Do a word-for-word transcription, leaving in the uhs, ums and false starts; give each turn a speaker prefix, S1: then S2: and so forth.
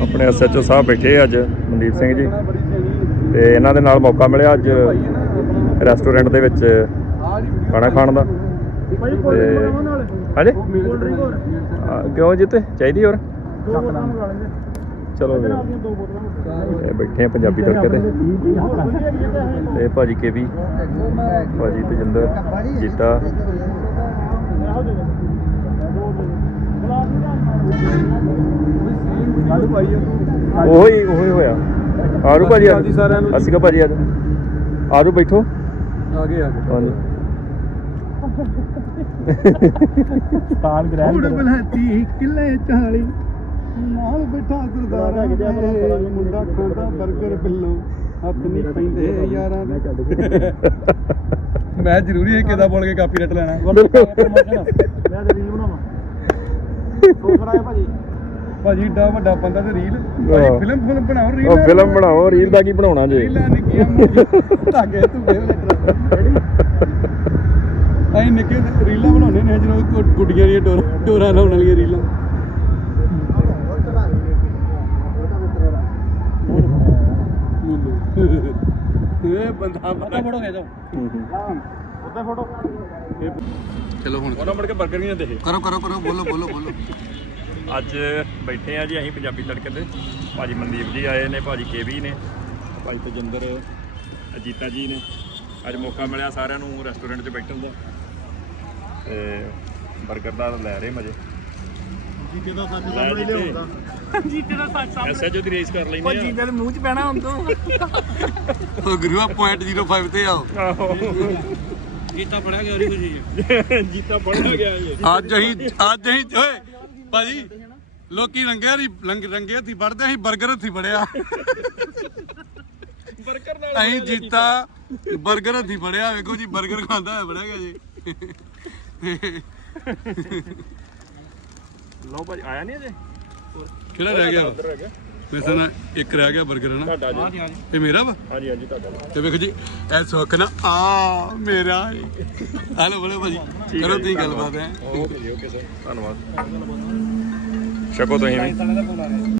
S1: ਆਪਣੇ S H O ਸਾਹਿਬ ਬੈਠੇ ਅੱਜ ਮਨਦੀਪ ਸਿੰਘ ਜੀ ਤੇ ਇਹਨਾਂ ਦੇ ਨਾਲ ਮੌਕਾ ਮਿਲਿਆ ਅੱਜ ਰੈਸਟੋਰੈਂਟ ਦੇ ਵਿੱਚ ਖਾਣਾ ਖਾਣ ਦਾ ਤੇ ਹਾਂਜੀ ਕਿਉਂ ਜਿੱਤੇ ਚਾਹੀਦੀ ਹੋਰ ਚਲੋ ਇਹ ਬੈਠੇ ਆ ਪੰਜਾਬੀ ਤੜਕੇ ਤੇ ਤੇ ਭਾਜੀ ਕੇ ਵੀ ਭਾਜੀ ਤੇਜਿੰਦਰ ਜੀਤਾ ਉਹੀ ਉਹੀ ਹੋਇਆ ਆਰੂ ਭਾਜੀ ਅਸੀਂ ਕਾ ਭਾਜੀ ਅੱਜ ਆਰੂ ਬੈਠੋ
S2: ਆ ਗਏ ਆ ਗਏ
S1: ਹਾਂਜੀ
S2: ਸਤਾਨ ਗ੍ਰੈਂਡ ਬਲਹਤੀ ਕਿੱਲੇ ਚਾਲੀ ਨਾਲ ਬੈਠਾ ਸਰਦਾਰ ਮੁੰਡਾ ਖਾਂਦਾ 버ਗਰ ਬਿੱਲੋ ਹੱਥ ਨਹੀਂ ਪੈਂਦੇ ਯਾਰਾਂ ਦੇ ਮੈਂ ਜ਼ਰੂਰੀ ਹੈ ਕਿਦਾਂ ਬੋਲ ਕੇ ਕਾਪੀਰਾਈਟ ਲੈਣਾ ਮੈਂ ਤੇ ਰੀਲ ਬਣਾਵਾਂ ਸੋਚਣਾ ਹੈ ਭਾਜੀ ਭਾਜੀ ਏਡਾ ਵੱਡਾ ਬੰਦਾ ਤੇ ਰੀਲ ਭਾਜੀ ਫਿਲਮ ਫਿਲਮ ਬਣਾਓ ਰੀਲ
S1: ਉਹ ਫਿਲਮ ਬਣਾਓ ਰੀਲ ਦਾ ਕੀ ਬਣਾਉਣਾ ਜੇ
S2: ਰੀਲਾਂ ਨਿੱਕੀਆਂ ਧਾਗੇ ਧੁੱਬੇ ਅਸੀਂ ਨਿੱਕੇ ਰੀਲਾਂ ਬਣਾਉਣੇ ਨੇ ਜਦੋਂ ਗੁੱਡੀਆਂ ਦੀਆਂ ਡੋਰ ਡੋਰਾਂ ਲਾਉਣ ਵਾਲੀਆਂ ਰੀਲਾਂ ਇਹ ਬੰਦਾ ਬੜਾ ਫੋਟੋ ਖਿਚੋ ਉਹਦਾ ਫੋਟੋ ਚਲੋ ਹੁਣ ਉਹਨਾਂ ਮੁੜ ਕੇ 버ਗਰ ਵੀ ਨਾ ਦੇਖੇ ਕਰੋ ਕਰੋ ਕਰੋ ਬੋਲੋ ਬੋਲੋ ਬੋਲੋ
S1: ਅੱਜ ਬੈਠੇ ਆ ਜੀ ਅਸੀਂ ਪੰਜਾਬੀ ਤੜਕੇ ਤੇ ਭਾਜੀ ਮਨਦੀਪ ਜੀ ਆਏ ਨੇ ਭਾਜੀ ਕੇਵੀ ਨੇ ਭਾਜੀ ਤੇਜਿੰਦਰ ਅਜੀਤਾ ਜੀ ਨੇ ਅੱਜ ਮੌਕਾ ਮਿਲਿਆ ਸਾਰਿਆਂ ਨੂੰ ਰੈਸਟੋਰੈਂਟ 'ਚ ਬੈਠਣ ਦਾ ਤੇ 버ਗਰ ਦਾ ਲੈ ਰਹੇ ਮਜ਼ੇ
S2: ਜੀਤੇ ਦਾ ਸੱਚ ਸਾਹਮਣੇ ਲਿਆਉਂਦਾ ਜੀਤੇ ਦਾ ਸੱਚ ਸਾਹਮਣੇ
S1: ਐਸਐਚਓ ਦੀ ਰੇਸ ਕਰ ਲੈਂਦੇ ਆ
S2: ਜੀਤੇ ਦੇ ਮੂੰਹ 'ਚ ਪੈਣਾ ਹੁਣ ਤੋਂ ਉਹ ਗੁਰੂਆ ਪੁਆਇੰਟ ਜ਼ੀਰੋ ਫਾਈਵ ਤੇ ਆਓ ਜੀਤਾ ਪੜਿਆ ਗਿਆ ਉਹਦੀ ਖੁਸ਼ੀ ਹੈ
S1: ਜੀਤਾ ਪੜਿਆ ਗਿਆ ਜੀ
S2: ਅੱਜ ਅਸੀਂ ਅੱਜ ਅਸੀਂ ਓਏ ਭਾਜੀ ਲੋਕੀ ਰੰਗੇ ਹਰੀ ਰੰਗੇ ਹੱਥੀ ਪੜਦੇ ਅਸੀਂ 버ਗਰ ਹੱਥੀ ਪੜਿਆ
S1: 버ਗਰ ਨਾਲ
S2: ਅਸੀਂ ਜੀਤਾ 버ਗਰ ਹੱਥੀ ਪੜਿਆ ਵੇਖੋ ਜੀ 버ਗਰ ਖਾਂਦਾ ਹੋਇਆ ਪੜਿਆ ਗਿਆ ਜੀ
S1: ਲਓ ਭਾਜੀ ਆਇਆ ਨਹੀਂ ਅਜੇ
S2: ਕਿਹੜਾ ਰਹਿ ਗਿਆ ਵੈਸੇ ਨਾ ਇੱਕ ਰਹਿ ਗਿਆ 버ਗਰ ਹੈ ਨਾ
S1: ਤੁਹਾਡਾ ਜੀ
S2: ਇਹ ਮੇਰਾ ਵਾ
S1: ਹਾਂਜੀ ਹਾਂਜੀ ਤੁਹਾਡਾ
S2: ਤੇ ਵੇਖੋ ਜੀ ਇਹ ਸੁੱਖ ਨਾ ਆ ਮੇਰਾ ਹਲੋ ਬੋਲੋ ਭਾਜੀ ਕਰੋ ਤੁਸੀਂ ਗੱਲਬਾਤ ਹੈ
S1: ਓਕੇ ਜੀ ਓਕੇ ਸਰ ਧੰਨਵਾਦ ਛਕੋ ਤੁਸੀਂ ਵੀ